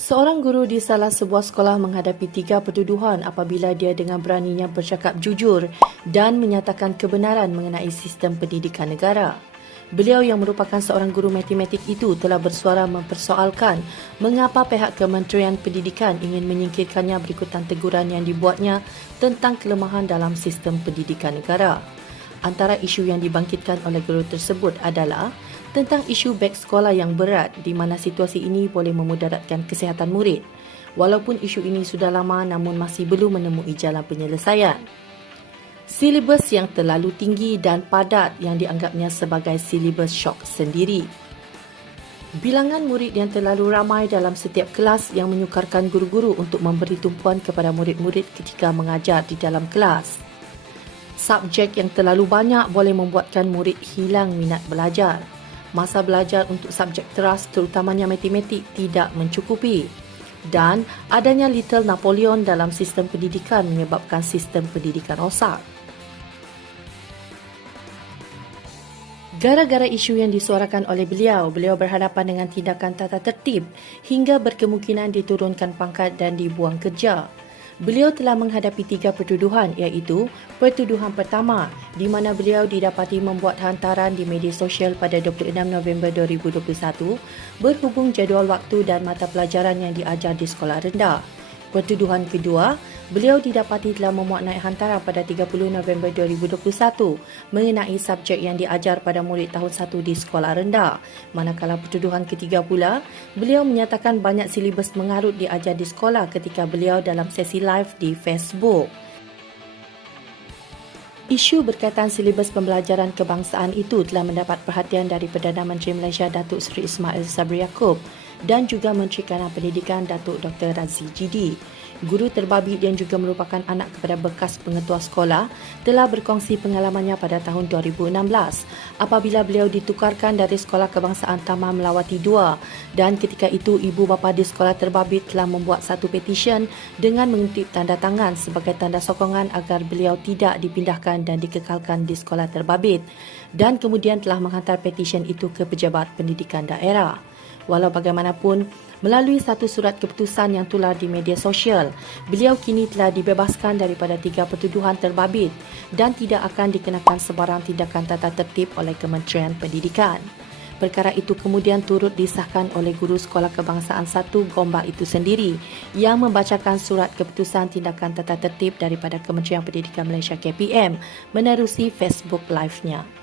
Seorang guru di salah sebuah sekolah menghadapi 3 pertuduhan apabila dia dengan beraninya bercakap jujur dan menyatakan kebenaran mengenai sistem pendidikan negara. Beliau yang merupakan seorang guru matematik itu telah bersuara mempersoalkan mengapa pihak Kementerian Pendidikan ingin menyingkirkannya berikutan teguran yang dibuatnya tentang kelemahan dalam sistem pendidikan negara. Antara isu yang dibangkitkan oleh guru tersebut adalah tentang isu beg sekolah yang berat di mana situasi ini boleh memudaratkan kesihatan murid. Walaupun isu ini sudah lama namun masih belum menemui jalan penyelesaian. Silibus yang terlalu tinggi dan padat yang dianggapnya sebagai silibus syok sendiri. Bilangan murid yang terlalu ramai dalam setiap kelas yang menyukarkan guru-guru untuk memberi tumpuan kepada murid-murid ketika mengajar di dalam kelas. Subjek yang terlalu banyak boleh membuatkan murid hilang minat belajar. Masa belajar untuk subjek teras terutamanya matematik tidak mencukupi. Dan adanya Little Napoleon dalam sistem pendidikan menyebabkan sistem pendidikan rosak. Gara-gara isu yang disuarakan oleh beliau berhadapan dengan tindakan tata tertib hingga berkemungkinan diturunkan pangkat dan dibuang kerja. Beliau telah menghadapi 3 pertuduhan iaitu pertuduhan pertama di mana beliau didapati membuat hantaran di media sosial pada 26 November 2021 berhubung jadual waktu dan mata pelajaran yang diajar di sekolah rendah. Pertuduhan kedua, beliau didapati telah memuat naik hantaran pada 30 November 2021 mengenai subjek yang diajar pada murid tahun 1 di sekolah rendah. Manakala pertuduhan ketiga pula, beliau menyatakan banyak silibus mengarut diajar di sekolah ketika beliau dalam sesi live di Facebook. Isu berkaitan silibus pembelajaran kebangsaan itu telah mendapat perhatian dari Perdana Menteri Malaysia Datuk Seri Ismail Sabri Yaakob dan juga Menteri Kanan Pendidikan Datuk Dr. Razzie Jidi. Guru terbabit yang juga merupakan anak kepada bekas pengetua sekolah telah berkongsi pengalamannya pada tahun 2016 apabila beliau ditukarkan dari Sekolah Kebangsaan Taman Melawati 2 dan ketika itu ibu bapa di sekolah terbabit telah membuat satu petisyen dengan mengutip tanda tangan sebagai tanda sokongan agar beliau tidak dipindahkan dan dikekalkan di sekolah terbabit dan kemudian telah menghantar petisyen itu ke Pejabat Pendidikan Daerah. Walau bagaimanapun, melalui satu surat keputusan yang tular di media sosial, beliau kini telah dibebaskan daripada 3 pertuduhan terbabit dan tidak akan dikenakan sebarang tindakan tata tertib oleh Kementerian Pendidikan. Perkara itu kemudian turut disahkan oleh guru Sekolah Kebangsaan 1 Gombak itu sendiri yang membacakan surat keputusan tindakan tata tertib daripada Kementerian Pendidikan Malaysia KPM menerusi Facebook Live-nya.